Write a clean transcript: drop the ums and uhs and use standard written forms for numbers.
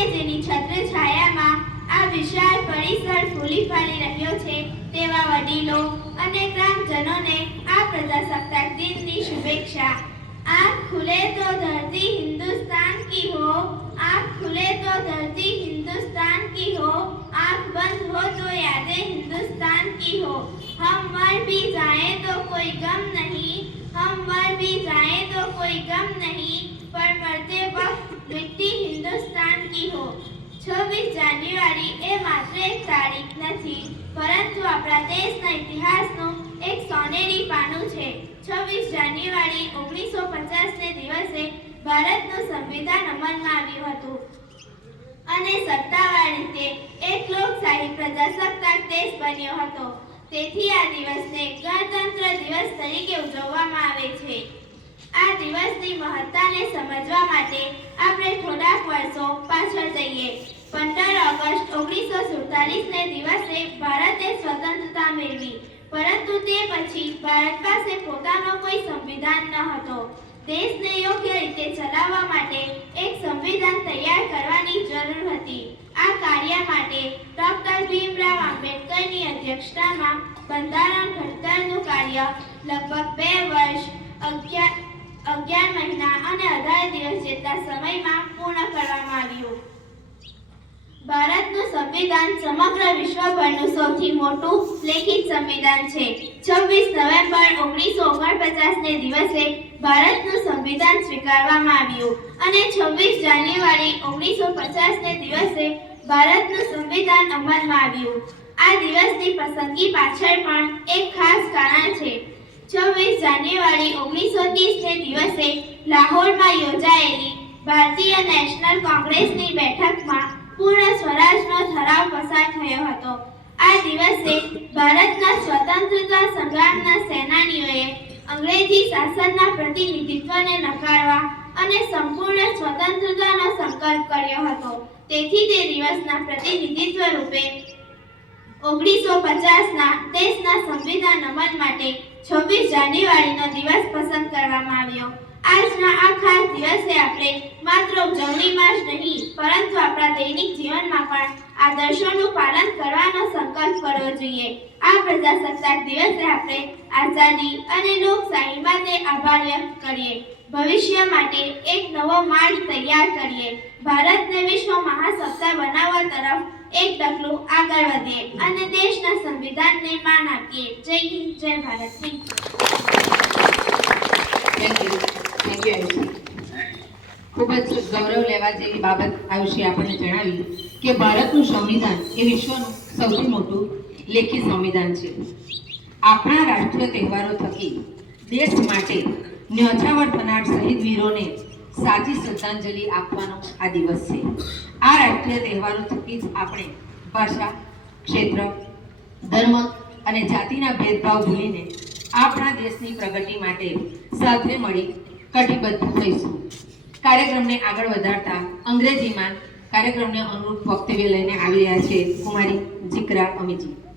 જેની છત્ર છાયામાં આ વિશાળ પરિસર ફૂલી ફાલી રહ્યો છે તેવા વડીલો અને ગ્રામજનોને આ પ્રજાસત્તાક દિનની શુભેચ્છા। आँख खुले तो धरती हिंदुस्तान की हो, आँख खुले तो धरती हिंदुस्तान की हो, आँख बंद हो तो यादें हिंदुस्तान की हो। हम मर भी जाएं तो कोई गम नहीं, हम मर भी जाएं तो कोई गम नहीं, पर मरते वक्त मिट्टी हिंदुस्तान की हो। 26 જાન્યુઆરી એ માત્ર એક તારીખ નથી, પરંતુ આપણા દેશના ઇતિહાસનું એક સોનેરી પાનું છે। 26 જાન્યુઆરી 1950 ને દિવસે ભારતનું સંવિધાન અમલમાં આવ્યું હતું અને સત્તાવાર રીતે એક લોકશાહી પ્રજાસત્તાક દેશ બન્યો હતો। તેથી આ દિવસને ગણતંત્ર દિવસ તરીકે ઉજવવામાં આવે છે। આ દિવસની મહત્તાને સમજવા માટે આપણે થોડાક વર્ષો પાછળ જઈએ। 15 ઓગસ્ટ 1947 ને દિવસે ભારતે સ્વતંત્રતા મેળવી, પરંતુ તે પછી ભારત પાસે પોતાનો કોઈ સંવિધાન ન હતો। દેશને યોગ્ય રીતે ચલાવવા માટે એક સંવિધાન તૈયાર કરવાની જરૂર હતી। આ કાર્ય માટે ડોક્ટર ભીમરાવ આંબેડકરની અધ્યક્ષતામાં બંધારણ ઘડતરનું કાર્ય લગભગ 2 વર્ષ 11 મહિના અને 18 દિવસ જેટલા સમયમાં પૂર્ણ કરવામાં આવ્યું। ભારતનું સંવિધાન સમગ્ર વિશ્વભરનું સૌથી મોટું લેખિત સંવિધાન છે। 26 નવેમ્બર 1949 ને દિવસે ભારતનું સંવિધાન સ્વીકારવામાં આવ્યું અને 26 જાન્યુઆરી 1950 ને દિવસે ભારતનું સંવિધાન અમલમાં આવ્યું। આ દિવસની પસંદગી પાછળ પણ એક ખાસ કારણ છે। 26 જાન્યુઆરી 1930 ને દિવસે લાહોરમાં યોજાયેલી ભારતીય નેશનલ કોંગ્રેસની બેઠકમાં પૂર્ણ સ્વરાજનો ઠરાવ પસાર થયો હતો। આ દિવસે ભારતના સ્વતંત્રતા સંગ્રામના સેનાનીઓએ અંગ્રેજી શાસનના પ્રતિનિધિત્વને નકારવા અને સંપૂર્ણ સ્વતંત્રતાનો સંકલ્પ કર્યો હતો। તેથી તે દિવસના પ્રતિનિધિત્વ રૂપે 1950ના દેશના સંવિધાન અમલ માટે 26 જાન્યુઆરીનો દિવસ પસંદ કરવામાં આવ્યો। આજના આ ખાસ દિવસે આપણે માત્ર ઉજવણીમાં જ નહીં, પરંતુ આપણા દૈનિક જીવનમાં પણ આદર્શોનું પાલન કરવાનો સંકલ્પ કરવો જોઈએ। આ પ્રજાસત્તાક દિવસે આપણે આઝાદી અને લોકશાહી માટે આભાર વ્યક્ત કરીએ, ભવિષ્ય માટે એક નવો માર્ગ તૈયાર કરીએ, ભારતને વિશ્વ મહાસત્તા બનાવવા તરફ એક ડગલું આગળ વધીએ અને દેશના સંવિધાનને માન આપીએ। જય હિન્દ, જય ભારત। Thank you Ayushi. ખૂબ જ ગૌરવ લેવા જેવી બાબત આયુષી આપણને જણાવી કે ભારતનું સંવિધાન એ વિશ્વનું સૌથી મોટું લેખિત સંવિધાન છે। આપણા રાષ્ટ્રીય તહેવારો થકી દેશ માટે ન્યોછાવર થનાર શહીદ વીરોને સાચી શ્રદ્ધાંજલિ આપવાનો આ દિવસ છે। આ રાષ્ટ્રીય તહેવારો થકી જ આપણે ભાષા, ક્ષેત્ર, ધર્મ અને જાતિના ભેદભાવ ભૂલીને આપણા દેશની પ્રગતિ માટે સાથે મળી કટિબદ્ધ થઈશું। કાર્યક્રમને આગળ વધારતા અંગ્રેજીમાં કાર્યક્રમને અનુરૂપ વક્તવ્ય લઈને આવી રહ્યા છે કુમારી જીકરા અમીજી।